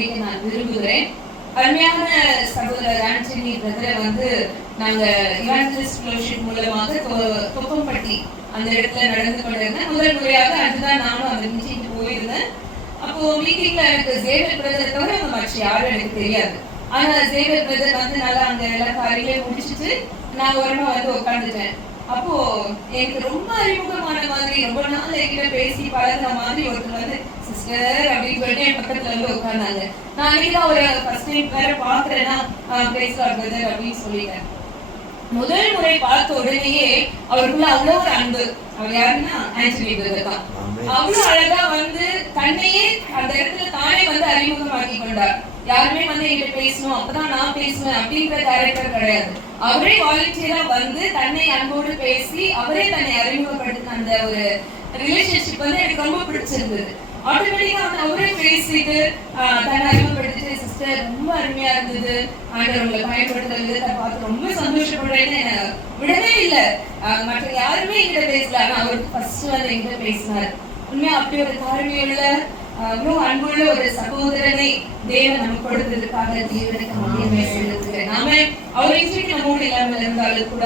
முடிக்க நான் விரும்புகிறேன். அருமையான சகோதரர் ஆண்டனி பிரதரை நாங்க இவாஞ்சலிஸ்ட் ஃபெலோஷிப் மூலமாக தொப்பம்பட்டி அந்த இடத்துல நடந்து கொண்டிருந்தேன். முதல் முறையாக அதுதான் நானும் அந்த மீட்டிங்க்கு போயிருந்தேன். அப்போ மீட்டிங்ல எனக்கு ஜேவியர் பிரதர் தவிர அங்க மற்ற யாரும் எனக்கு தெரியாது. ஆனா ஜேவியர் பிரதர் நல்லா அங்க எல்லா காரியங்களையும் முடிச்சுட்டு நான் ஓரமா உட்காந்துட்டேன். அப்போ எனக்கு ரொம்ப அறிமுகமான மாதிரி, ரொம்ப நாள் என்கிட்ட பேசி பழகின மாதிரி ஒருத்தர் சிஸ்டர் அப்படின்னு சொல்லிட்டு என் பக்கத்துல உட்கார்ந்தாங்க. நான் அன்னைக்குதான் ஒரு ஃபர்ஸ்ட் டைம் வேற பாக்குறேன்னா பேசலாம் பிரதர் அப்படின்னு சொல்லிட்டேன். முதல் முறை பார்த்த உடனேயே அவருக்குள்ள அவ்வளவு ஒரு அன்பு. அவர் யாருன்னா ஆண்டனி பிரதர் தான். அவ்வளவு அழகா தன்னையே அந்த இடத்துல தானே அறிமுகமாக்கி கொண்டார். யாருமே என்கிட்ட பேசணும் அப்பதான் நான் பேசுவேன் அப்படிங்கிற கேரக்டர் கிடையாது. அவரே வாலண்டியரா தன்னை அன்போடு பேசி அவரே தன்னை அறிமுகப்படுத்தின அந்த ஒரு ரிலேஷன்ஷிப் எனக்கு ரொம்ப பிடிச்சிருந்தது. ஆட்டோமேட்டிக்கா அவரே பேசிட்டு தன்னை அறிமுகப்படுத்திட்டு, சிஸ்டர் ரொம்ப அருமையா இருந்தது, ஆண்டவர் உங்களை பயன்படுத்துற விதத்தை பார்த்து ரொம்ப சந்தோஷப்படுறேன்னு விடவே இல்லை. மற்ற யாருமே என்கிட்ட பேசல, ஆனா அவருக்கு ஃபர்ஸ்ட் என்கிட்ட பேசினார். உண்மையா அப்படி ஒரு தாழ்மையுள்ள அவ்வளவு அன்புள்ள ஒரு சகோதரனை தேவன் நமக்கு கொடுத்ததுக்காக தேவனுக்கு மகிமை செலுத்துகிறேன். நாம அவர் இன்றைக்கு நம்மோடு இல்லாமல் இருந்தாலும் கூட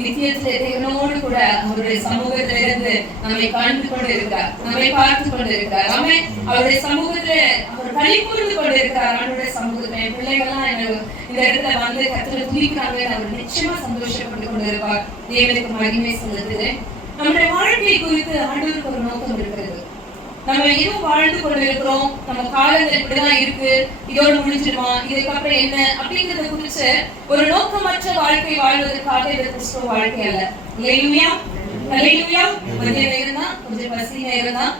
நித்தியத்திலே தேவனோடு கூட அவருடைய சமூகத்தில இருந்து நம்மை காண்டு கொண்டு இருக்கிறார், நம்மை பார்த்து கொண்டு இருக்கிறார். நாம அவருடைய சமூகத்துல அவர் களி கூர்ந்து கொண்டு இருக்கிறார். அவருடைய சமூகத்துல என் பிள்ளைகள்லாம் இந்த இடத்துல கர்த்தரை துதிக்கிறாங்க, அவர் நிச்சயமா சந்தோஷப்பட்டு கொண்டு இருப்பார். தேவனுக்கு மகிமை செலுத்துகிறேன். நம்முடைய வாழ்க்கை குறித்து ஆண்டவருக்கு ஒரு நோக்கம் இருக்கிறது. நம்ம எதுவும் வாழ்ந்து கொண்டு இருக்கிறோம், நம்ம காலங்கள் இப்படிதான் இருக்கு, இதோடு முடிஞ்சிருமா, இதுக்கப்புறம் என்ன அப்படிங்கறத குறிச்சு ஒரு நோக்கமற்ற வாழ்க்கை வாழ்வதற்காக இது கிறிஸ்துவ வாழ்க்கை அல்ல. அல்லேலூயா, அல்லேலூயா. மதிய நேரம் தான், கொஞ்சம் பசி நேரம் தான்,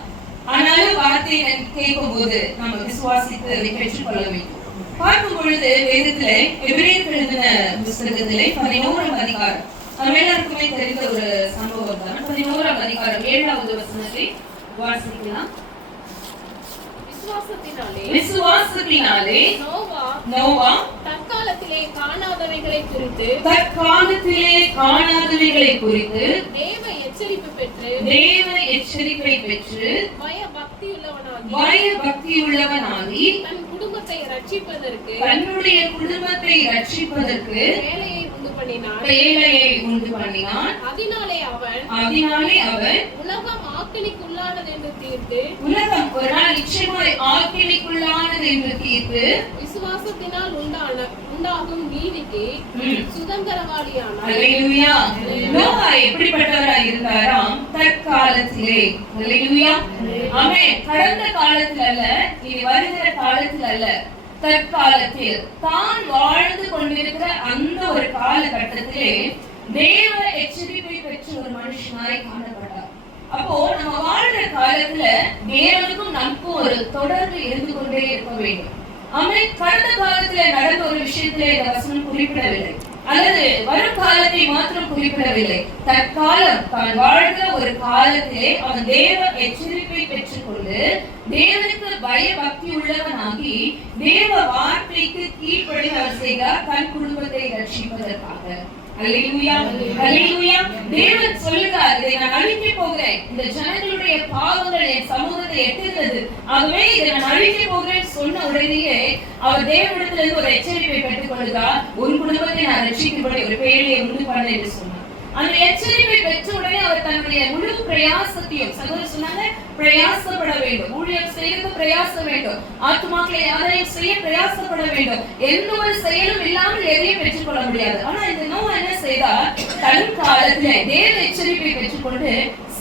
ஆனாலும் வார்த்தையை கேட்கும் போது நம்ம விசுவாசித்து அதை பெற்றுக்கொள்ள வேண்டும். பார்க்கும் பொழுது வேதத்துல எபிரேயருக்கு எழுதின புஸ்தகத்திலே 11ஆம் அதிகாரம், நம்ம எல்லாருக்குமே தெரிந்த ஒரு சம்பவம் தான். 11ஆம் அதிகாரம் 7வது வசனத்தை வாசிக்கலாம். விசுவாசத்தினாலே நோவா தற்காலத்திலே காணாதவைகளை குறித்து தேவ எச்சரிப்பை பெற்று பயபக்தியுள்ளவனாகி தன்னுடைய குடும்பத்தை ரட்சிப்பதற்கு வேலையை உண்டு பண்ணினான். அதனாலே அவன் உலகம் ஒரு நாள் நிச்சயமாய் ஆக்கினைக்குள்ளானது என்று தீர்த்து விசுவாசத்தினால் உண்டாகும் நீதிக்கு சுதந்திரவாளியானார். அல்லேலூயா. நோவா எப்படிப்பட்டவராய் இருந்தாராம்? தற்காலத்திலே. அல்லேலூயா. ஆமென். கடந்த காலத்தில் அல்ல, இனி வருகிற காலத்தில் அல்ல, தற்காலத்தில் தான் வாழ்ந்து கொண்டிருக்கிற அந்த ஒரு காலகட்டத்திலே தேவ எச்சரிப்பை பெற்ற ஒரு மனுஷனாய் காணப்பட்டார். அப்போ நம்ம வாழ்ற காலத்துல தேவனுக்கும் நமக்கும் ஒரு தொடர்பு இருந்து கொண்டே இருக்க வேண்டும். ஆமென். கடந்த காலத்துல நடந்த ஒரு விஷயத்திலே இந்த வசனம் குறிப்பிடவில்லை, அல்லது வரும் காலத்தை மாத்திரம் குறிப்பிடவில்லை. தற்காலம் தான் வாழ்கிற ஒரு காலத்திலே அவன் தேவ எச்சரிப்பை பெற்றுக்கொண்டு தேவனுக்கு பயபக்தி உள்ளவனாகி தேவ வார்த்தைக்கு கீழ்ப்படி அவர் செய்தார், தன் குடும்பத்தை ரட்சிப்பதற்காக. அல்லேலூயா, அல்லேலூயா. தேவன் சொல்லுகிறார், இதை நான் அழிக்க போகிறேன், இந்த ஜனங்களுடைய பாவங்கள் என் சமூகத்தை எட்டுகிறது, ஆகவே இதை நான் அழிக்க போகிறேன் சொன்ன உடனேயே அவர் தேவனிடத்திலிருந்து ஒரு எச்சரிப்பை பெற்றுக் கொள்கிறார், உன் குடும்பத்தை நான் ரட்சிக்கும்படி ஒரு பேழையை உண்டு பண்ண என்று சொன்னார். அந்த எச்சரிப்பை பெற்ற உடனே அவர் தன்னுடைய முழு பிரயாசத்தையும், சகோதரர் சொன்னாங்க, பிரயாசப்பட வேண்டும், ஊழியம் செய்ய பிரயாசம் வேண்டும், ஆத்துமாக்களை யாரையும் செய்ய பிரயாசப்பட வேண்டும். எந்த ஒரு செயலும் இல்லாமல் எதையும் பெற்றுக்கொள்ள முடியாது. ஆனா இந்த நோவா என்ன செய்தார்? தன் காலத்திலே தேவ எச்சரிப்பை பெற்றுக்கொண்டு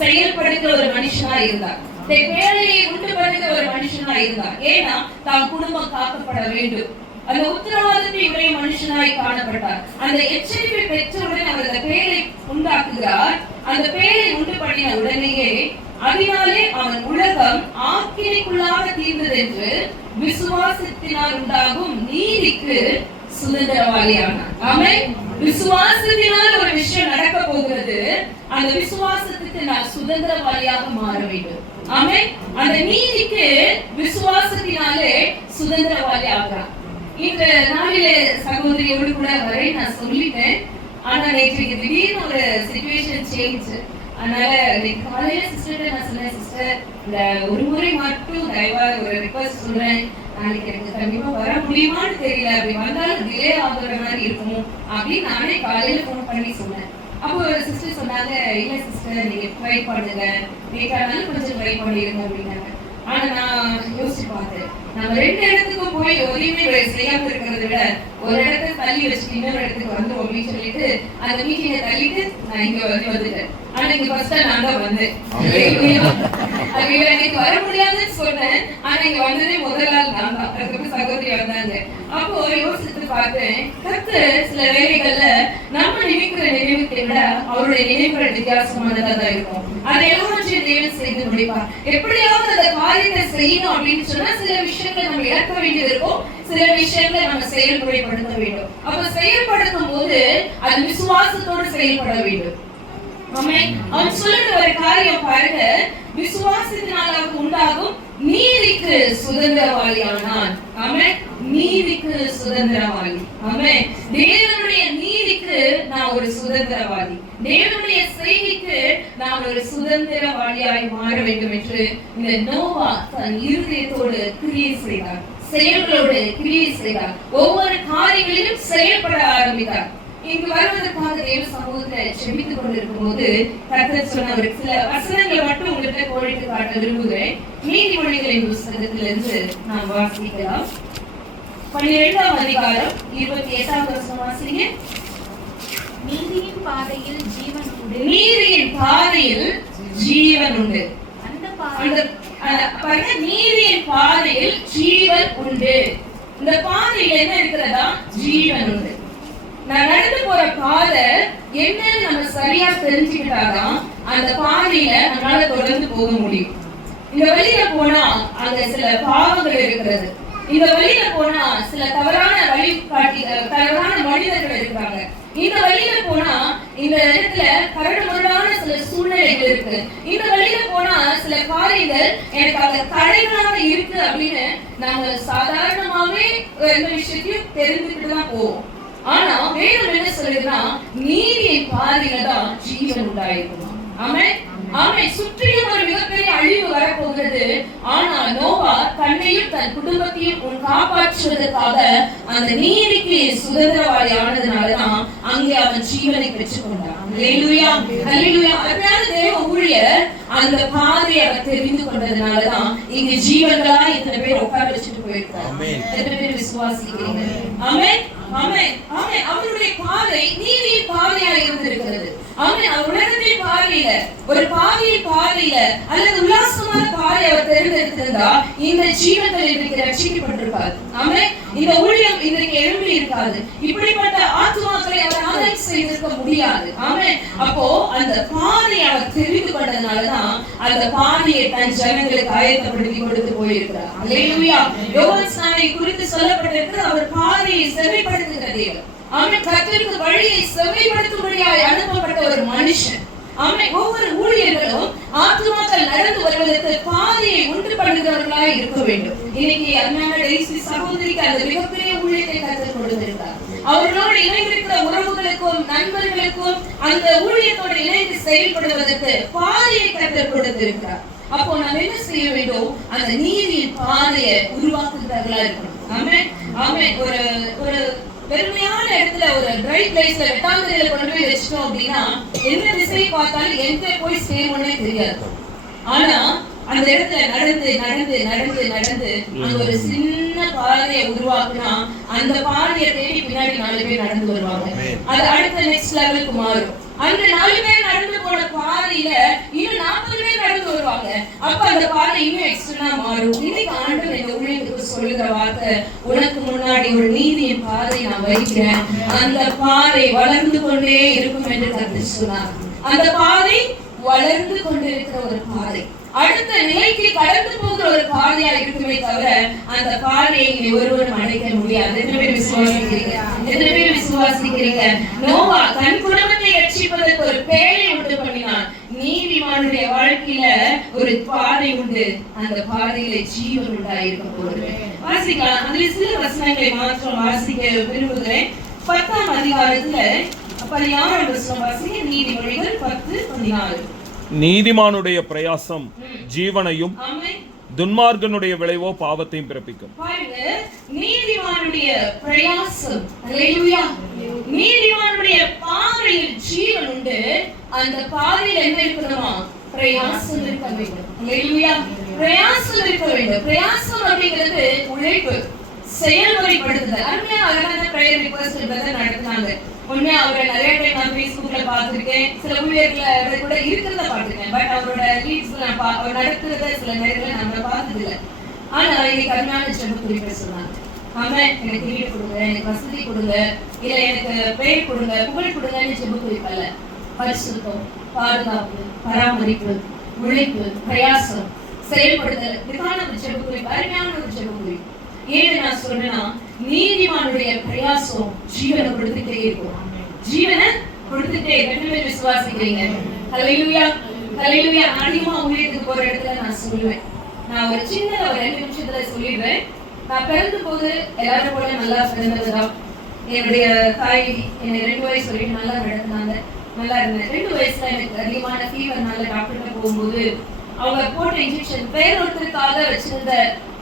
செயல்படுகிற ஒரு மனுஷனா இருந்தார், வேலையை உண்டு பண்ணுகிற ஒரு மனுஷனா இருந்தார். ஏன்னா தான் குடும்பம் காக்கப்பட வேண்டும், அந்த உத்தரவாதத்தை உடைய மனுஷனாய் காணப்பட்டார். அந்த எச்சரிப்பை பெற்றவுடன் அவர் அந்த பேரை உண்டாக்குகிறார். அந்த பேரை உண்டு பண்ணின உடனேயே அதனாலே அவன் உலகம் ஆக்கினைக்குள்ளாக தீர்ந்தது என்று விசுவாசத்தினால் உண்டாகும் நீதிக்கு சுதந்திரவாளியானார். ஆமென். விசுவாசத்தினால் ஒரு விஷயம் நடக்க போகிறது, அந்த விசுவாசத்துக்கு நான் சுதந்திரவாளியாக மாற வேண்டும். ஆமென். அந்த நீதிக்கு விசுவாசத்தினாலே சுதந்திரவாளி ஆகிறான். இந்த நாளிலே சகோதரியோடு கூட வரை நான் சொல்லிட்டேன், ஆனா நேற்று திடீர்னு ஒரு சிச்சுவேஷன் சேஞ்ச். அதனால காலையில சிஸ்டர் நான் சொன்னேன், சிஸ்டர் இந்த ஒரு முறை மட்டும் தயவா ஒரு ரிக்வெஸ்ட் சொல்றேன், நாளைக்கு எனக்கு கண்டிப்பா வர முடியுமான்னு தெரியல, அப்படி வந்தாலும் டிலே ஆகுற மாதிரி இருக்கும் அப்படின்னு நானே காலையில போன் பண்ணி சொன்னேன். அப்போ ஒரு சிஸ்டர் சொன்னாங்க, இல்ல சிஸ்டர் நீங்க ட்ரை பண்ணுங்க, நேற்றாலும் கொஞ்சம் ட்ரை பண்ணிருங்க அப்படின்னாங்க. ஆனா நான் யோசிச்சு பார்த்தேன், நம்ம 2 இடத்துக்கும் போய் ஒரே செய்யாம இருக்கிறத விட ஒரு இடத்த தள்ளி வச்சுட்டு இன்னொரு இடத்துக்கு வந்தோம் அப்படின்னு சொல்லிட்டு அந்த மீட்டிங்கை தள்ளிட்டு நான் இங்க வந்துட்டேன். ஆனா இங்க ஃபர்ஸ்டா நான் தான் வந்தேன். எனக்கு வர முடியாதுன்னு சொன்னேன், ஆனா இங்க வந்ததே முதல் நாள் நான் தான். அதுக்கப்புறம் சகோதரி வந்தாங்க. அப்போ யோசித்து பார்த்தேன், கர்த்தர் சில வேலைகள்ல நம்ம நினைக்கிற நினைவுகளை விட அவருடைய நினைவுகள் வித்தியாசமானதா தான் இருக்கும். அதை எல்லாவற்றையும் தேவன் செய்து முடிப்பார். எப்படியாவது அந்த காரியத்தை செய்யணும் அப்படின்னு சொன்னா சில விஷயங்களை நம்ம இழக்க வேண்டியது இருக்கும், சில விஷயங்களை நம்ம செயல்முறைப்படுத்த வேண்டும். அப்ப செயல்படுத்தும் போது அது விசுவாசத்தோடு செயல்பட வேண்டும். அவன் சொல்லுற ஒரு காரியம் பாருங்க, விசுவாசத்தினால் உண்டாகும் நீதிக்கு சுதந்திரவாளியானான். ஆமென். நீதிக்கு சுதந்திரவாளி. ஆமென். தேவனுடைய நீதிக்கு நான் ஒரு சுதந்திரவாளி, தேவனுடைய செய்திக்கு நான் ஒரு சுதந்திரவாளியாய் மாற வேண்டும் என்று இந்த நோவா தன் இருதயத்தோடு கிரியை செய்தார், செயல்களோடு கிரியை செய்தார், ஒவ்வொரு காரியங்களிலும் செயல்பட ஆரம்பித்தார். இங்கு வருவதற்காக தேவ சமூகத்தை செபித்துக் கொண்டிருக்கும் போது கர்த்தர் சொன்ன ஒரு சில வசனங்களை மட்டும் உங்கள்கிட்ட கோடிட்டு காட்ட விரும்புகிறேன். நீதிமொழிகளின் புத்தகத்திலிருந்து நாம் வாசிக்கலாம். 12ஆம் அதிகாரம் 28ஆம் வசனம் வாசிங்க. நீதியின் பாதையில் ஜீவன் உண்டு. நீதியின் பாதையில் ஜீவன் உண்டு. நீதியின் பாதையில் ஜீவன் உண்டு. இந்த பாதையில் என்ன இருக்கிறதா? ஜீவன் உண்டு. நான் நடந்து போற பாதை என்னன்னு நம்ம சரியா தெரிஞ்சுக்கிட்டாதான் அந்த பாதையில நம்மளால தொடர்ந்து போக முடியும். இந்த வழியில போனா அங்க சில பாவங்கள் இருக்கிறது, இந்த வழியில போனா சில தவறான தவறான மனிதர்கள் இருக்கிறாங்க, இந்த வழியில போனா இந்த இடத்துல கரடுமுரடான சில சூழ்நிலைகள் இருக்கு, இந்த வழியில போனா சில காரியங்கள் எனக்கு அங்க தடைகளாக இருக்கு அப்படின்னு நாங்க சாதாரணமாவே எந்த விஷயத்தையும் தெரிஞ்சுக்கிட்டு தான் போவோம். ஆனா வேதம் என்ன சொல்லுதுன்னா, நீதியின் பாதையில தான் ஜீவன் உண்டாயிருக்குமா. ஆமென். ஆமென். சுற்றிலும் ஒரு மிகப்பெரிய அழிவு வரப்போகிறது. ஆனா நோவா தன்னையும் தன் குடும்பத்தையும் காப்பாற்றுவதற்காக அந்த நீதிக்கு சுதந்திரவாளி ஆனதுனாலதான் அங்கே அவன் ஜீவனை பெற்றுக் கொண்டான். அல்லேலூயா, அல்லேலூயா. அதனால தேவ ஊழியர் அந்த பாதையை அவர் தெரிந்து கொண்டதுனாலதான் இங்க ஜீவன்களா இத்தனை பேர் உட்கார வச்சுட்டு போயிருக்காங்க. எத்தனை பேர் விசுவாசிக்கிறீங்க? ஆமென், ஆமென், ஆமென். அவருடைய பாதை நீதியின் பாதையா இருந்திருக்கிறது. ஆமென். அவர் உலகத்தின் பாதையில ஒரு பாவியின் பாதையில அல்லது உல்லாசமான பாதையை அவர் தேர்ந்தெடுத்திருந்தா இந்த ஜீவன்கள் இன்றைக்கு ரட்சிக்கப்பட்டிருக்காது. ஆமென். இந்த ஊழியம் இன்றைக்கு எழும்பி இருக்காது. இப்படிப்பட்ட ஆத்துமாக்களை அவர் ஆராய்ச்சி செய்திருக்க முடியாது. ஆமென். அப்போ அந்த பாதையை அவர் தெரிந்து கொண்டதுனாலதான் அந்த பாதையை தன் ஜனங்களுக்கு ஆயத்தப்படுத்தி கொடுத்து போயிருக்கிறார். அல்லேலூயா. யோவான் ஸ்நானனை குறித்து சொல்லப்பட்டிருக்கிறது, அவர் பாதையை செவ்வைப்படுத்துகிற தேவன். ஆமென். கர்த்தருக்கு வழியை செவ்வைப்படுத்தும்படியாய் அனுப்பப்பட்ட ஒரு மனுஷன். ஆமென். ஒவ்வொரு ஊழியர்களும் ஆத்துமாக்கள் நடந்து வருவதற்கு பாதையை உண்டு பண்ணுகிறவர்களாய் இருக்க வேண்டும். இன்னைக்கு அருமையான டெய்சி சகோதரிக்கு அந்த மிகப்பெரிய ஊழியத்தை கர்த்தர் கொடுத்திருக்கிறார். அவர்களோடு இணைந்திருக்கிற உறவுகளுக்கும் நண்பர்களுக்கும் அந்த ஊழியத்தோடு இணைந்து செயல்படுவதற்கு பாதையை கர்த்தர் கொடுத்திருக்கிறார். அப்போ நாம் என்ன செய்ய வேண்டும்? அந்த நீதியின் பாதையை உருவாக்குகிறவர்களா இருக்கணும். ஆமென், ஆமென். ஒரு பெருமையான இடத்துல ஒரு ட்ரை பிளேஸ்ல வெட்டாந்தரையில கொண்டு போய் வச்சிட்டோம் அப்படின்னா எந்த திசையை பார்த்தாலும் எங்க போய் சேரும்னே தெரியாது. ஆனா அந்த இடத்துல நடந்து நடந்து நடந்து நடந்து அங்க ஒரு சின்ன பாதையை உருவாக்குனா அந்த பாதையை தேடி பின்னாடி 4 பேர் நடந்து வருவாங்க. அது அடுத்த நெக்ஸ்ட் லெவலுக்கு மாறும். அந்த 4 பேர் நடந்து போன பாதையில இன்னும் 40 பேர் நடந்து வருவாங்க. அப்ப அந்த பாதை இன்னும் எக்ஸ்ட்ரா மாறும். இன்னைக்கு ஆண்டவர் இந்த ஊழியத்துக்கு சொல்லுகிற வார்த்தை, உனக்கு முன்னாடி ஒரு நீதியின் பாதை நான் வைக்கிறேன், அந்த பாதை வளர்ந்து கொண்டே இருக்கும் என்று கர்த்தர் சொன்னார். அந்த பாதை வளர்ந்து கொண்டிருக்கிற ஒரு பாதை, அடுத்த நிலைக்கு கடந்து போகிற ஒரு பாதையா இருக்குமே தவிர அந்த பாதையை ஒருவரும் அடைக்க முடியாது. எத்தனை பேர் விசுவாசிக்கிறீங்க? எத்தனை பேர் விசுவாசிக்கிறீங்க? நோவா தன் குடும்பத்தை ரட்சிப்பதற்கு ஒரு பேழை உண்டு பண்ணினான். நீதிமானுடைய வாழ்க்கையில ஒரு பாதை உண்டு, அந்த பாதையில ஜீவன் உண்டாயிருக்க போகுது. வாசிக்கலாம். அதுல சில வசனங்களை மாற்றம் வாசிக்க விரும்புகிறேன். 10ஆம் அதிகாரத்துல 16ஆம் வசனம் வாசிங்க. நீதிமொழிகள் 10:14. நீதிமானுடைய பிரயாசம் ஜீவனையும் துன்மார்க்கனுடைய விளைவோ பாவத்தையும் பிறப்பிக்கும். பாருங்க, நீதிமானுடைய பிரயாசம், அல்லேலூயா, நீதிமானுடைய பாதையில் ஜீவன் உண்டு. அந்த பாதையில் என்ன இருக்கணுமா? பிரயாசம் இருக்க வேண்டும். அல்லேலூயா, பிரயாசம் இருக்க வேண்டும். பிரயாசம் அப்படிங்கிறது உழைப்பு, செயல்முறைப்படுத்துதல். அருமையா அழகான பிரேயர் ரிக்வெஸ்ட் நடத்தினாங்க. உண்மையா அவரை நிறைய டைம் நான் Facebookல பார்த்திருக்கேன், சில ஊழியர்களை கூட இருக்கிறத பார்த்திருக்கேன். பட் அவரோட லீட்ஸ் அவர் நடத்துறத சில நேரங்களில் நம்ம பார்த்தது இல்லை. ஆனா இன்னைக்கு அருமையான ஜெப குறிப்பை சொன்னாங்க. ஆமா, எனக்கு வீடு கொடுங்க, எனக்கு வசதி கொடுங்க, இல்ல எனக்கு பெயர் கொடுங்க, புகழ் கொடுங்கன்னு ஜெப குறிப்பல்ல. பரிசுத்தம், பாதுகாப்பு, பராமரிப்பு, உழைப்பு, பிரயாசம், செயல்படுதல், இதுக்கான ஒரு ஜெப குறிப்பு, அருமையான ஒரு ஜெப குறிப்பு. ஏன்னு நான் சொல்றேன்னா, நீதிமானுடைய பிரயாசம் ஜீவனை கொடுத்துட்டே இருக்கும். ஜீவனை கொடுத்துட்டே ரெண்டுமே விசுவாசிக்கிறீங்க. ஹல்லேலூயா, ஹல்லேலூயா. அதிகமா ஊழியத்துக்கு போற இடத்துல நான் சொல்லுவேன். நான் ஒரு சின்ன ஒரு 2 நிமிஷத்துல சொல்லிடுறேன். நான் பிறந்த போது எல்லாரும் போல நல்லா பிறந்ததுதான். என்னுடைய தாய் என்னை 2 வயசு வரைக்கும் நல்லா நடத்தினாங்க, நல்லா இருந்தேன். 2 வயசுல எனக்கு அதிகமான ஃபீவர்னால டாக்டர்கிட்ட போகும்போது அவங்க போட்ட இன்ஜெக்ஷன் வேற ஒருத்தருக்காக வச்சிருந்த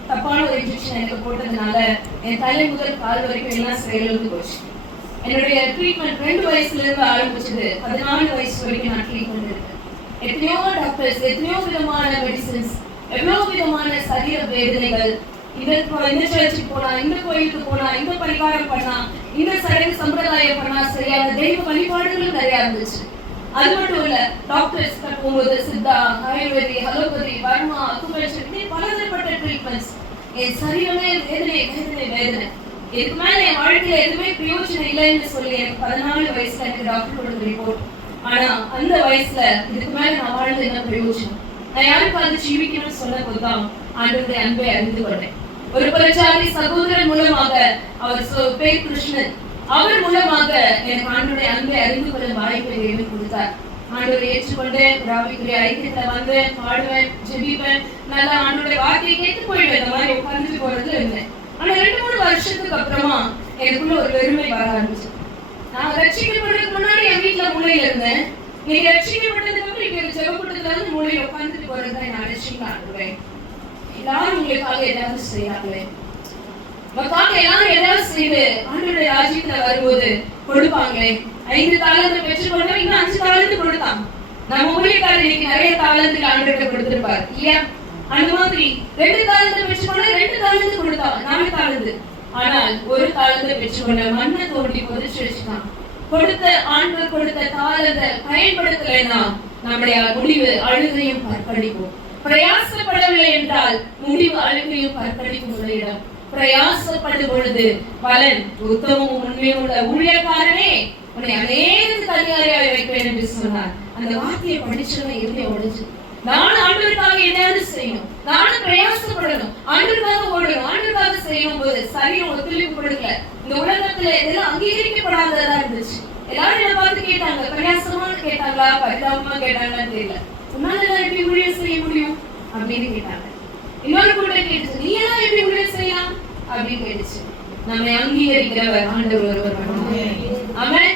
தப்பான ஒரு இன்ஜெக்ஷன் எனக்கு போட்டதுனால என் தலை முதல் கால் வரைக்கும் எல்லாம் செயலிழந்து போச்சு. என்னுடைய ட்ரீட்மெண்ட் 2 வயசுல இருந்து ஆரம்பிச்சது 14 வயசு வரைக்கும் நான் ட்ரீட்மெண்ட் இருக்கேன். எத்தனையோ டாக்டர்ஸ், எத்தனையோ விதமான மெடிசின்ஸ், எவ்வளவு விதமான சரீர வேதனைகள். இந்த சர்ச்சுக்கு போனா, இந்த கோயிலுக்கு போனா, இந்த பரிகாரம் பண்ணா, இந்த சடங்கு சம்பிரதாயம் பண்ணா, சரியான தெய்வ வழிபாடுகளும் நிறைய இருந்துச்சு. அது மட்டும் இல்ல, டாக்டர்ஸ் போகும்போது சித்தா, ஆயுர்வேதி, அலோபதி, வர்மா, அக்குபஞ்சர், இப்படி பலதரப்பட்ட ட்ரீட்மெண்ட்ஸ். என் சரீரமே வேதனை வேதனை வேதனை. இதுக்கு மேல என் வாழ்க்கையில எதுவுமே பிரயோஜனம் இல்லைன்னு சொல்லி எனக்கு 14 வயசுல எனக்கு டாக்டர் கொடுத்த ரிப்போர்ட். ஆனா அந்த வயசுல இதுக்கு மேல நான் வாழ்ந்து என்ன பிரயோஜனம்? நான் யாருக்காவது ஜீவிக்கணும்னு சொன்ன போதுதான் ஆண்டவருடைய அன்பை அறிந்து கொண்டேன். ஒரு பரிச்சாரி சகோதரன் மூலமாக, அவர் பேர் கிருஷ்ணன், அவர் மூலமாக எனக்கு ஆண்டவருடைய அன்பை அறிந்து கொள்ள வாய்ப்பை தேவன் கொடுத்தார். ஆண்டவரை ஏற்றுக்கொண்டேன், ராவிக்குரிய ஐக்கியத்துல வந்து பாடுவேன், ஜெபிப்பேன், நல்லா ஆண்டவருடைய வார்த்தையை கேட்டு போயிடுவேன். இந்த மாதிரி உட்கார்ந்து போறதுல இருந்தேன். ஆனா 2-3 வருஷத்துக்கு அப்புறமா எனக்குள்ள ஒரு வெறுமை வர ஆரம்பிச்சு. நான் ரட்சிக்கப்படுறதுக்கு முன்னாடி என் வீட்டுல மூலையில இருந்தேன். நீங்க ரட்சிக்கப்பட்டதுக்கு அப்புறம் இங்க ஜெபக்கூட்டத்துல வந்து மூலையில உட்கார்ந்துட்டு போறதுதான் நான் ரட்சிக்க ஆண்டுவேன். எல்லாரும் உங்களுக்காக ஏதாவது செய்யறாங்களே, மக்களுக்கு எல்லாரும் ஏதாவது செய்து ஆண்டவருடைய ராஜ்யத்துல வரும்போது கொடுப்பாங்களே. 5 தாலந்து பெற்றுக்கொண்டா இன்னும் 5 தாலந்து கொடுத்தான். நம்ம ஊழியக்காரர் இன்னைக்கு நிறைய தாலந்து ஆண்டவர்கிட்ட கொடுத்திருப்பார் இல்லையா? அந்த மாதிரி 2 தாலந்து பெற்றுக்கொண்டா 2 தாலந்து கொடுத்தான், 4 தாலந்து. ஆனால் 1 தாலந்து பெற்றுக்கொண்ட மண்ணை தோண்டி புதைச்சு வச்சுட்டான். கொடுத்த ஆண்டவர் கொடுத்த தாளத்தை பயன்படுத்தலைன்னா நம்முடைய முடிவு அழுகையும் பற்படிக்கும். பிரயாசப்படவில்லை என்றால் முடிவு அழுகையும் பற்படிக்கும் உள்ள இடம். பிரயாசப்படும் பொழுது பலன் உத்தமமும் உண்மையும் உள்ள ஊழியக்காரனே உன்னை அநேகத்துக்கு அதிகாரியாக வைப்பேன் என்று சொன்னார். அந்த வார்த்தையை படிச்சவன் இருந்தே உடைஞ்சு, நானும் ஆண்டவருக்காக ஏதாவது செய்யணும், நானும் பிரயாசப்படணும், ஆண்டவருக்காக ஓடணும், ஆண்டவருக்காக செய்யும் போது சரீரம் ஒத்துழைப்பு கொடுக்கல. இந்த உலகத்துல இதெல்லாம் அங்கீகரிக்கப்படாததா இருந்துச்சு. எல்லாரும் என்ன பார்த்து கேட்டாங்க, பிரயாசமானு கேட்டாங்களா, பரிதாபமா கேட்டாங்களான்னு தெரியல. உன்னால எப்படி ஊழியம் செய்ய முடியும் அப்படின்னு கேட்டாங்க. இன்னொரு கூட்டம் கேட்டுச்சு, நீ எல்லாம் எப்படி ஊழியம் செய்யலாம் அப்படின்னு கேட்டுச்சு. நம்மை அங்கீகரிக்கிறவர் ஆண்டவர் ஒருவர் மட்டும்தான். ஆமென்.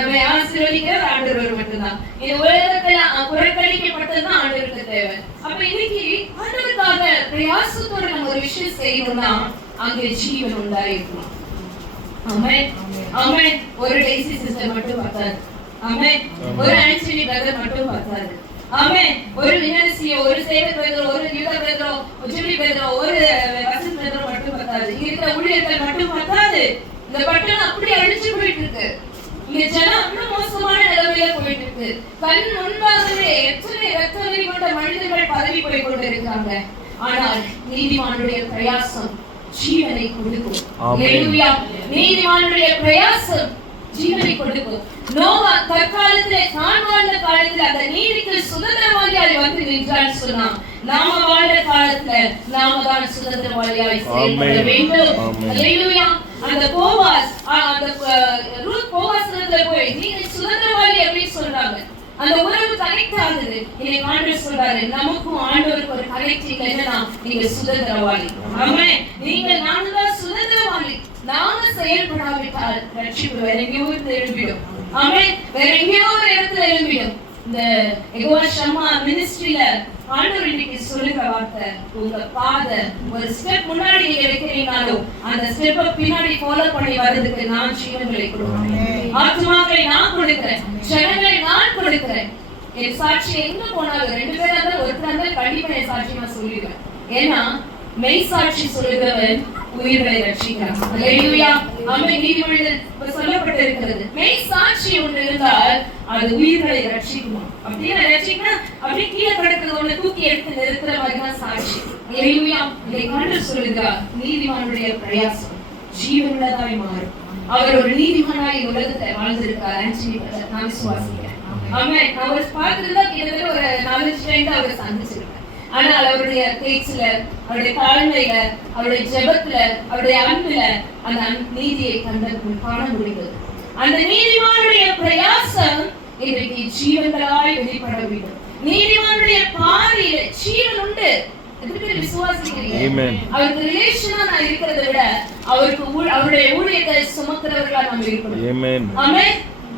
நம்மை ஆசீர்வதிக்கிறவர் ஆண்டவர் ஒருவர் மட்டும்தான். இந்த உலகத்துல புறக்கணிக்கப்பட்டதுதான் ஆண்டவருக்கு தேவை. அப்ப இன்னைக்கு ஆண்டவருக்காக பிரயாசத்தோட நம்ம ஒரு விஷயம் செய்யணும்னா அங்கே ஜீவன் உண்டாயிருக்கணும். ஆமென், ஆமென். ஒரு டெய்சி சிஸ்டர் மட்டும் பார்த்தாரு. ஆமென். ஒரு ஆன்சனி பிரதர் மட்டும் பார்த்தாரு. ஆமென். ஒரு வினர்சியோ, ஒரு சேவர் பிரதரோ, ஒரு யூதா பிரதரோ, ஜூலி பிரதரோ, ஒரு வசந்த் பிரதரோ மட்டும் பார்த்தாரு. இருக்கிற ஊழியர்கள் மட்டும் பார்த்தாரு. இந்த பட்டம் அப்படி அழிச்சு போயிட்டு இருக்கு. இந்த ஜனம் அவ்வளவு மோசமான நிலைமையில போயிட்டு இருக்கு. கண் முன்பாகவே எத்தனை ரத்த வெறி கொண்ட மனிதர்கள் பதவி போய் கொண்டு இருக்காங்க. ஆனால் நீதிமானுடைய பிரயாசம் ஜீவனை கொடுக்கும். ஹல்லேலூயா. நீதிமானுடைய பிரயாசம் ஜீவனை கொடுக்கும். நோவா தற்காலத்திலே தான் வாழ்ந்த காலத்துல அந்த நீதிக்கு சுதந்திரவாளியாய் வந்து நின்றான்னு சொன்னா, நாம வாழ்ற காலத்துல நாம தான் சுதந்திரவாளியாய் செயல்பட வேண்டும். ஹல்லேலூயா. அந்த போவாஸ், அந்த ரூத் போவாஸ்ல போய் நீங்க சுதந்திரவாளி அப்படின்னு சொல்றாங்க. அந்த உறவு கனெக்ட் ஆகுது. இன்னைக்கு ஆண்டவர் சொல்றாரு, நமக்கும் ஆண்டவருக்கு ஒரு கனெக்டிங் என்னன்னா, நீங்க சுதந்திரவாளி. ஆமென். நீங்க நானும் தான் சுதந்திரவாளி. நாம செயல்படாவிட்டால் ரட்சிப்பு வேற எங்கேயோ எழும்பிடும். ஆமென். வேற எங்கேயோ ஒரு இடத்துல எழும்பிடும். இந்த யெகோவா ஷம்மா மினிஸ்ட்ரியில ஆண்டவர் இன்னைக்கு சொல்லுகிற வார்த்தை, உங்க பாதை ஒரு ஸ்டெப் முன்னாடி நீங்க வைக்கிறீங்கனாலும் அந்த ஸ்டெப்பை பின்னாடி ஃபாலோ பண்ணி வர்றதுக்கு நான் ஜீவன்களை கொடுக்கிறேன், ஆத்துமாக்களை நான் கொடுக்கிறேன், ஜனங்களை நான் கொடுக்கிறேன். என் சாட்சி எங்க போனாலும் 2 பேரா இருந்தாலும் ஒருத்தரா இருந்தாலும் கண்டிப்பா என் சாட்சி நான் சொல்லிடுவேன். ஏன்னா மெய் சாட்சி சொல்லுகிறவன் உயிர்களை ரட்சிக்கிறான். அல்லேலூயா. ஆமென். நீதிமொழிகள் சொல்லப்பட்டிருக்கிறது, மெய் சாட்சி ஒன்று இருந்தால் அது உயிர்களை ரட்சிக்குமா. அப்படியே ரட்சிக்கா அப்படியே கீழே கிடக்கிறது ஒண்ணு தூக்கி எடுத்து நிறுத்துற மாதிரி தான் சாட்சி. அல்லேலூயா. இதை ஆண்டவர் சொல்லுகிறார், நீதிமானுடைய பிரயாசம் ஜீவனுள்ளதாய் மாறும். அவர் ஒரு நீதிமானாய் உலகத்தை வாழ்ந்திருக்கார். நான் விசுவாசிக்கிறேன். ஆமென். அவர் பார்த்திருந்தா கிட்டத்தட்ட ஒரு 4 டைம் தான் அவர் சந்திச்சிருக்கார். ஆனால் அவருடைய பேச்சுல, அவருடைய தாழ்மையில, அவருடைய ஜெபத்துல, அவருடைய அன்புல அந்த நீதியை காண முடிந்தது. அந்த நீதிமானுடைய பிரயாசம் இன்றைக்கு ஜீவன்களாய் வெளிப்பட வேண்டும். நீதிமானுடைய பாதையில ஜீவன் உண்டு. விசுவாசிக்கிறீங்க? அவருக்கு ரிலேஷனா நான் இருக்கிறதை விட அவருடைய ஊழியத்தை சுமக்கிறவர்களா நம்ம இருக்கணும். ஆமென்.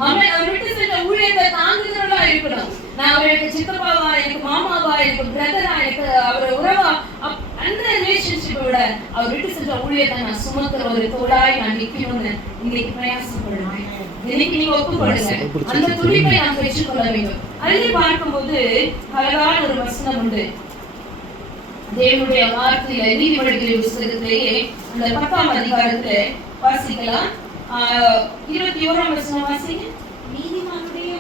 ஆமென். அவர் விட்டு சென்ற ஊழியத்தை தாங்குகிறவர்களா இருக்கணும். நான் அவருக்கு சித்தப்பாவா, எனக்கு மாமாவா, எனக்கு பிரதரா, எனக்கு அவர் உறவா, அந்த ரிலேஷன்ஷிப்பை விட அவர் விட்டு சென்ற ஊழியத்தை நான் சுமக்கிற ஒரு தோளாய் நான் நிற்கணும்னு இன்னைக்கு பிரயாசப்படுவேன். இன்னைக்கு நீங்க ஒப்புக்கொள்ளுங்க. அந்த துடிப்பை நாம் பெற்றுக்கொள்ள வேண்டும். அதில் பார்க்கும்போது அழகான ஒரு வசனம் உண்டு. தேவனுடைய வார்த்தையில நீதிமொழிகளின் புத்தகத்திலேயே அந்த 10ஆம் அதிகாரத்துல வாசிக்கலாம். 21ஆம் வசனம் வாசிங்க. நீதிமானுடைய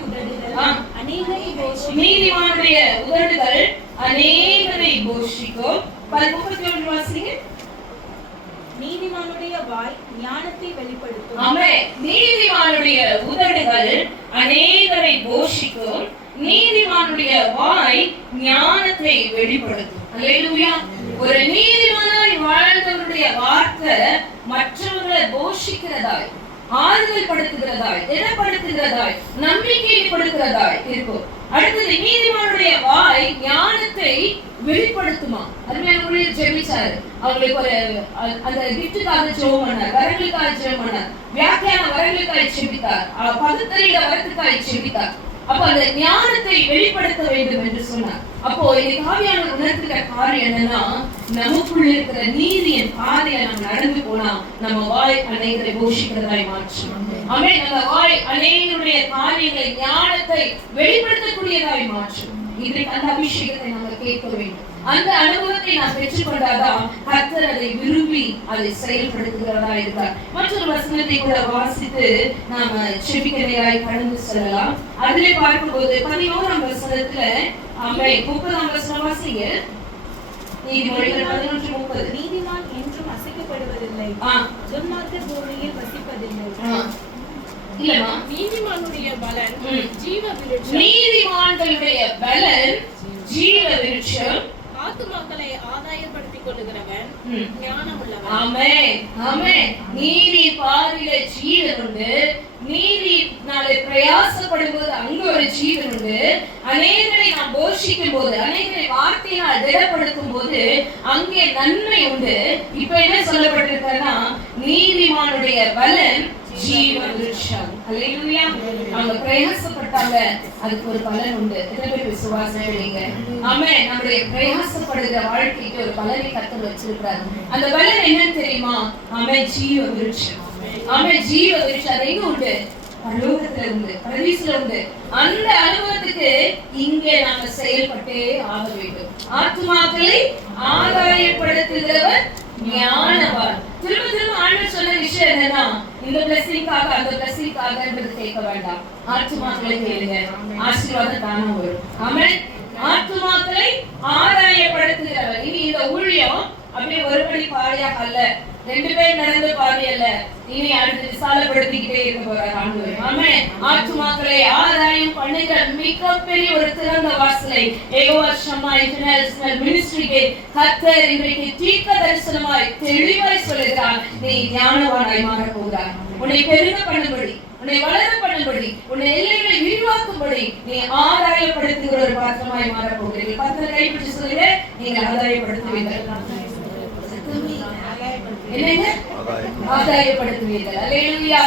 உதடுகள் அநேகரை போஷிக்கும். 31 வாசிங்க. நீதிமானுடைய வாய் ஞானத்தை வெளிப்படுத்தும். ஆமென். நீதிமானுடைய உதடுகள் அநேகரை போஷிக்கும், நீதிமானுடைய வாய் ஞானத்தை வெளிப்படுத்தும். அல்லேலூயா. ஒரு நீதிமானாய் வாழ்ந்தவருடைய வார்த்தை மற்றவர்களை போஷிக்கிறதாய், ஆறுதல் படுத்துகிறதாய், திடப்படுத்துகிறதாய், நம்பிக்கை கொடுக்கிறதாய் இருக்கும். அடுத்தது நீதிமானுடைய வாய் ஞானத்தை வெளிப்படுத்துமா. அருமையான ஊழியர் ஜெபிச்சாரு. அவங்களுக்கு ஒரு அந்த கிஃப்ட்டுக்காக ஜெபம் பண்ணார், வரங்களுக்காக ஜெபம் பண்ணார், வியாக்கியான வரங்களுக்காக ஜெபித்தார், பகுத்தறிகிற வரத்துக்காக ஜெபித்தார். அப்ப அந்த ஞானத்தை வெளிப்படுத்த வேண்டும் என்று சொன்னார். அப்போ இன்னைக்கு ஆவியானவர் உணர்த்துகிற காரியம் என்னன்னா, நமக்குள்ள இருக்கிற நீதியின் பாதையில நம்ம நடந்து போனா நம்ம வாய் அநேகரை போஷிக்கிறதாய் மாற்றும். ஆமென். நம்ம வாய் அநேகருடைய காரியங்களை, ஞானத்தை வெளிப்படுத்தக்கூடியதாய் மாற்றும். இன்றைக்கு அந்த அபிஷேகத்தை நம்ம கேட்க வேண்டும். அந்த அனுபவத்தை நாம் பெற்றுக்கொண்டாதான் கர்த்தர் அதை விரும்பி அதை செயல்படுத்துகிறதா இருக்கிறார். மற்றொரு வசனத்தை கூட வாசித்து நாம செபிக்கிறதையாய் கடந்து செல்லலாம். அதிலே பார்க்கும்போது 11ஆம் வசனத்துல 30ஆம் வசனம் வாசிங்க. நீதிமொழிகள் 11:30. நீதிமான் என்றும் அசைக்கப்படுவதில்லை, துன்மார்க்கர் பூமியில் வசிப்பதில்லை. இல்லமா, நீதிமானுடைய பலன் ஜீவ விருட்சம். நீதிமான்களுடைய பலன் ஜீவ விருட்சம். ஆத்துமாக்களை ஆதாயப்படுத்திக் கொள்ளுகிறவன் ஞானம் உள்ளவன். ஆமென். ஆமென். நீதி பாதையில ஜீவன் உண்டு. நீதினாலே பிரயாசப்படும் போது அங்க ஒரு ஜீவன் உண்டு. அநேகரை நாம் போஷிக்கும் போது, அநேகரை வார்த்தையினால் திடப்படுத்தும் போது அங்கே நன்மை உண்டு. இப்ப என்ன சொல்லப்பட்டிருக்கிறதுனா, நீதிமானுடைய பலன் ஜீவ விருட்சம். அல்லேலூயா. அவங்க பிரயாசப்பட்டாங்க, அதுக்கு ஒரு பலன் உண்டு. எத்தனை பேர் விசுவாசிக்கிறீங்க? ஆமென். நம்முடைய பிரயாசப்படுகிற வாழ்க்கைக்கு ஒரு பலனை கர்த்தர் வச்சிருக்கிறார். அந்த பலன் என்னன்னு தெரியுமா? ஆமென். ஜீவ விருட்சம். ஆமென். ஜீவ விருட்சம் அது எங்க உண்டு? பரலோகத்துல உண்டு, பரதீசுல உண்டு. அந்த அனுபவத்துக்கு இங்கே நாம செயல்பட்டே ஆக வேண்டும். ஆத்துமாக்களை ஆதாயப்படுத்துகிறவர் ஞானவான். திரும்ப திரும்ப ஆண்டவர் சொன்ன விஷயம் என்னன்னா, இந்த பிளஸிங்காக அந்த பிளஸிங்காகன்றது கேட்க வேண்டாம். ஆத்துமாக்களை கேளுங்க, ஆசீர்வாதம் தானா வரும். ஆமென். ஆத்துமாக்களை ஆதாயப்படுத்துகிறவர். இனி இந்த ஊழியம் அப்படியே ஒருபடி பாடியாக அல்ல, 2 பேர் நடந்த பாதி அல்ல, இனி அடுத்து விசாலப்படுத்திக்கிட்டே இருக்க போறார் ஆண்டவர். ஆமென். ஆத்துமாக்களை ஆதாயம் பண்ணுகிற மிகப்பெரிய ஒரு திறந்த வாசலை யெகோவா ஷம்மா இன்டர்நேஷனல் மினிஸ்ட்ரிக்கு கர்த்தர் இன்றைக்கு தீர்க்க தரிசனமாய் தெளிவாய் சொல்லுகிறார். நீ ஞானவானாய் மாறப் போகிறாய். உன்னை பெருக பண்ணும்படி, உன்னை வளர பண்ணும்படி, உன்னை எல்லைகளை விரிவாக்கும்படி நீ ஆதாயப்படுத்துகிற ஒரு பாத்திரமாய் மாறப் போகிறீர்கள். கர்த்தர் கைப்பிடிச்சு சொல்லுங்க, நீங்கள் ஆதாயப்படுத்துவீர்கள். என்னங்க ஆதாயப்படுத்துவீர்கள். அல்லேலூயா.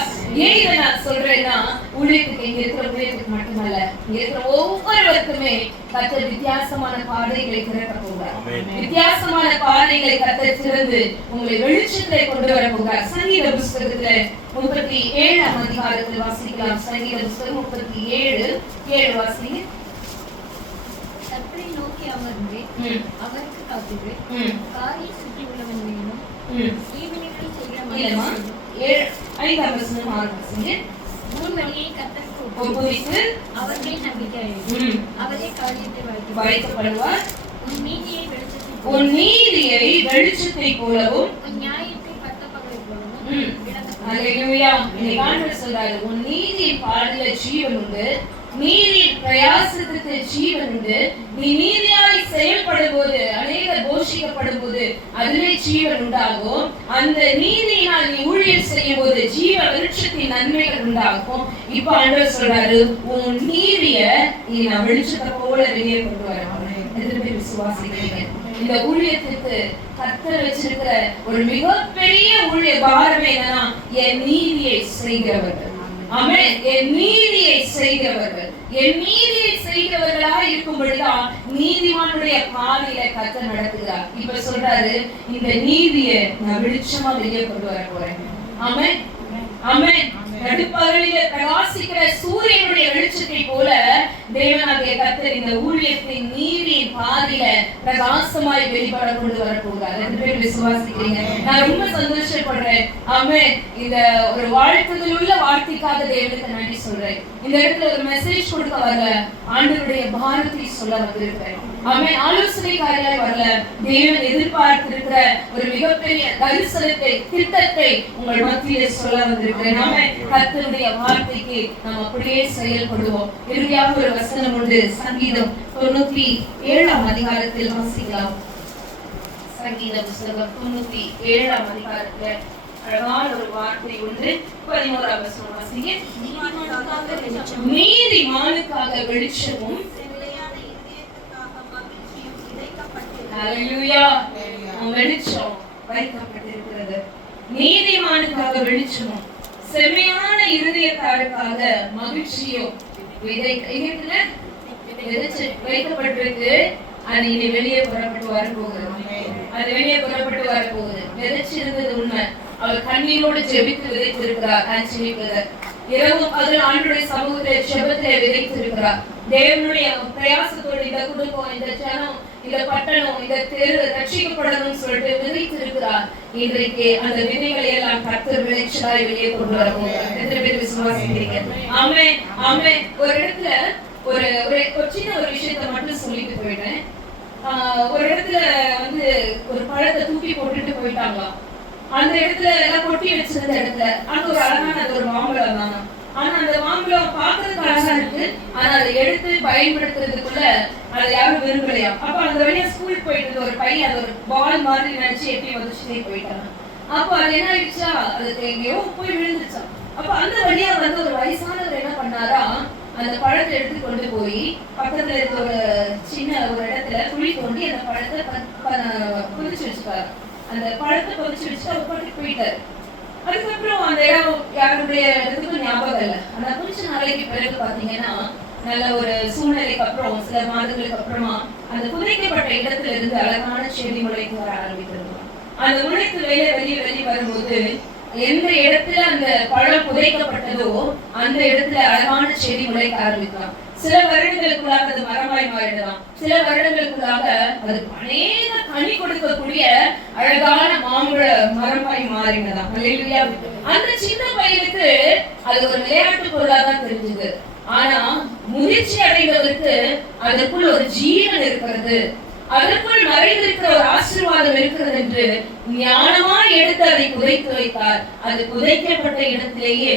ஏன் இதை நான் சொல்றேன்னா, ஊழியத்துக்கு இங்க இருக்கிற ஊழியத்துக்கு மட்டுமல்ல, இங்க இருக்கிற ஒவ்வொருவருக்குமே கர்த்தர் வித்தியாசமான பாதைகளை திறக்க போகிறார். வித்தியாசமான பாதைகளை கர்த்தர் திறந்து உங்களை வெளிச்சத்தை கொண்டு வர போகிறார். சங்கீத புஸ்தகத்துல 37ஆம் அதிகாரத்தில் வாசிக்கலாம். சங்கீத புஸ்தகம் 37:7 வாசிங்க. கர்த்தரை நோக்கி அமர்ந்து அவருக்கு காத்துரு, காரியை சுற்றி உள்ளவன் மேலும் ஈவினைகளை செய்கிற இல்லம்மா, மனிதன் 5ஆம் வசனம் 6 வாசிங்க. உன் வழியை கர்த்தருக்கு ஒப்புவித்து அவரை நம்பிக்கை அவரே காரியத்தை வைக்கப்படுவார். உன் நீதியை வெளிச்சத்தை உன் நீதியை வெளிச்சத்தை போலவும் உன் நியாயத்தை பட்டப்பகலை போலவும் அல்லேலூயா. இன்னைக்கு ஆண்டவர் சொல்றாரு, உன் நீதியின் பாதையில ஜீவன் உண்டு, நீதியின் பிரயாசத்துக்கு ஜீவன் உண்டு. நீ நீதியாய் செயல்படும் போது, அநேகர் போஷிக்கப்படும் போது அதிலே ஜீவன் உண்டாகும். அந்த நீதியினால் நீ ஊழியர் செய்யும் போது ஜீவ விருட்சத்தின் நன்மைகள் உண்டாகும். இப்ப ஆண்டவர் சொல்றாரு, உன் நீதிய நீ நான் வெளிச்சத்தை போல வெளியே கொண்டு வர விசுவாசிக்கிறீங்க. இந்த ஊழியத்துக்கு கர்த்தர் வச்சிருக்கிற ஒரு மிகப்பெரிய ஊழிய பாரமே என்னன்னா, என் நீதியை செய்கிறவர்கள். ஆமென். என் நீதியை செய்கிறவர்கள், என் நீதியை செய்கிறவர்களாக இருக்கும் பொழுதுதான் நீதிமானுடைய பாதையில கர்த்தர் நடத்துகிறார். இப்ப சொல்றாரு, இந்த நீதியை நான் வெளிச்சமா வெளியே கொண்டு வர போறேன். ஆமென், ஆமென். நடுப்பகலிலே பிரகாசிக்கிற சூரியனுடைய வெளிச்சத்தை போல தேவனாகிய கர்த்தர் இந்த ஊழியத்தின் நீதியின் பாதையில பிரகாசமாய் வெளிப்பட கொண்டு வர போகிறார். 2 பேர் விசுவாசிக்கிறீங்க. நான் ரொம்ப சந்தோஷப்படுறேன். ஆமென். இந்த ஒரு வாழ்த்துதல் உள்ள வார்த்தைக்காக தேவனுக்கு நன்றி சொல்றேன். இந்த இடத்துல ஒரு மெசேஜ் கொடுக்க வரல, ஆண்டவருடைய பாரத்தை சொல்ல வந்திருக்கிறேன். ஆமென். ஆலோசனைக்காரியாய் வரல, தேவன் எதிர்பார்த்திருக்கிற ஒரு மிகப்பெரிய தரிசனத்தை, திட்டத்தை உங்கள் மத்தியிலே சொல்ல வந்திருக்கிறேன். ஆமென். கர்த்தருடைய வார்த்தைக்கு நாம் அப்படியே செயல்படுவோம். இறுதியாக ஒரு வசனம் உண்டு. சங்கீதம் 97ஆம் அதிகாரத்தில் வாசிக்கலாம். சங்கீத புஸ்தகம் 97ஆம் அதிகாரத்துல அழகான ஒரு வார்த்தை உண்டு. 11ஆம் வசனம் வாசிங்க. நீதிமானுக்காக வெளிச்சமும் அல்லேலூயா வெளிச்சம் வைக்கப்பட்டிருக்கிறது. நீதிமானுக்காக வெளிச்சமும் செம்மையான இருதயத்தாருக்காக மகிழ்ச்சியும் வைக்கப்பட்டிருக்கு. அது இனி வெளியே புறப்பட்டு வரப்போகுது. அது வெளியே புறப்பட்டு வரப்போகுது. விதைச்சிருந்தது உண்மை. அவர் கண்ணீரோடு ஜெபித்து விதைத்திருக்கிறார். இரவும் பகல் ஆண்டவருடைய சமூகத்திலே ஜெபத்திலே விதைத்திருக்கிறார். தேவனுடைய பிரயாசத்தோடு இந்த குடும்பம், இந்த ஜனம், இந்த பட்டணம், இந்த தெரு ரட்சிக்கப்படணும்னு சொல்லிட்டு விதைத்திருக்கிறார். இன்றைக்கு அந்த விதைகளை எல்லாம் கர்த்தர் விளைச்சலாய் வெளியே கொண்டு வர போகிறார். எத்தனை பேர் விசுவாசிக்கிறீங்க? ஆமென், ஆமென். ஒரு இடத்துல ஒரு சின்ன ஒரு விஷயத்தை மட்டும் சொல்லிட்டு போயிட்டேன். ஒரு இடத்துல ஒரு பழத்தை தூக்கி போட்டுட்டு போயிட்டாங்களாம். அந்த இடத்துல எல்லாம் கொட்டி வச்சிருந்த இடத்துல அங்க ஒரு அழகான ஒரு மாம்பழம் தானா. ஆனா அந்த மாம்பழம் பாக்குறதுக்கு அழகா இருக்கு, ஆனா அதை எடுத்து பயன்படுத்துறதுக்குள்ள அதை யாரும் விரும்பலையாம். அப்ப அந்த வழியா ஸ்கூல் போயிட்டு இருந்த ஒரு பையன் அது ஒரு பால் மாதிரி நினைச்சு எப்படி வந்துச்சுட்டே போயிட்டாங்க. அப்போ அது என்ன ஆயிடுச்சா, அது எங்கேயோ போய் விழுந்துச்சான். அப்ப அந்த வழியா ஒரு வயசானவர் என்ன பண்ணாரா, அந்த பழத்தை எடுத்து கொண்டு போய் பக்கத்துல இருக்க ஒரு சின்ன ஒரு இடத்துல குழி தோண்டி அந்த பழத்தை புதிச்சு வச்சுட்டாரு. அந்த பழத்தை புதிச்சு வச்சுட்டு அவர் பாட்டுக்கு போயிட்டாரு. அதுக்கப்புறம் அந்த இடம் யாருடைய இடத்துக்கும் ஞாபகம் இல்லை. ஆனா கொஞ்ச நாளைக்கு பிறகு பாத்தீங்கன்னா நல்ல ஒரு சூழ்நிலைக்கு அப்புறம் சில மாதங்களுக்கு அப்புறமா அந்த புதைக்கப்பட்ட இடத்துல இருந்து அழகான செடி முளைக்கு வர ஆரம்பித்திருந்தோம். அந்த முளைக்கு வெளியே வரும்போது எந்த இடத்துல அந்த பழம் புதைக்கப்பட்டதோ அந்த இடத்துல அழகான செடி முளைக்க ஆரம்பிக்கலாம். சில வருடங்களுக்குள்ளாக அது மரமாய் மாறிடலாம். சில வருடங்களுக்குள்ளாக அது அநேக கனி கொடுக்கக்கூடிய அழகான மாம்பழ மரமாய் மாறினதாம். அந்த சின்ன பையனுக்கு அது ஒரு விளையாட்டு பொருளாதான் தெரிஞ்சது. ஆனா முதிர்ச்சி அடைந்தவருக்கு அதற்குள் ஒரு ஜீவன் இருக்கிறது, அதற்குள் மறைந்திருக்கிற ஒரு ஆசீர்வாதம் இருக்கிறது என்று ஞானமா எடுத்து அதை புதைத்து வைத்தார். அது புதைக்கப்பட்ட இடத்திலேயே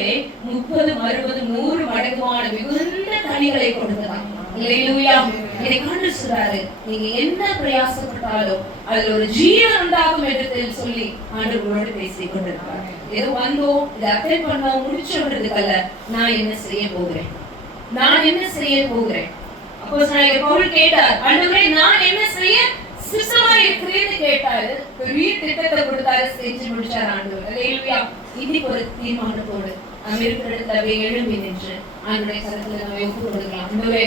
30, 60, 100 மடங்குமான மிகுந்த கனிகளை கொடுக்கிறார். அல்லேலூயா. இதை கண்டு சொல்றாரு, நீங்க என்ன பிரயாசப்பட்டாலும் அதுல ஒரு ஜீவன் உண்டாகும் என்று சொல்லி ஆண்டவரோடு பேசிக் கொண்டிருக்கார். ஏதோ வந்தோம், இதை அட்டெண்ட் பண்ணோம், முடிச்சோன்றதுக்கல்ல, நான் என்ன செய்ய போகிறேன், நான் என்ன செய்ய போகிறேன். அப்போ பவுல் கேட்டார், ஆண்டவரே நான் என்ன செய்ய சித்தமா என்னமா இருக்கிறேன்னு கேட்டாரு, பெரிய திட்டத்தை கொடுத்தாரு, செஞ்சு முடிச்சாரு ஆண்டவர். அல்லேலூயா. இன்னைக்கு ஒரு தீர்மானத்தோடு நம்ம இருக்கிற இடத்துல எழும்பி நின்று ஆண்டவருடைய கரத்துல நம்ம ஒப்பு கொடுக்கலாம். ஆண்டவரே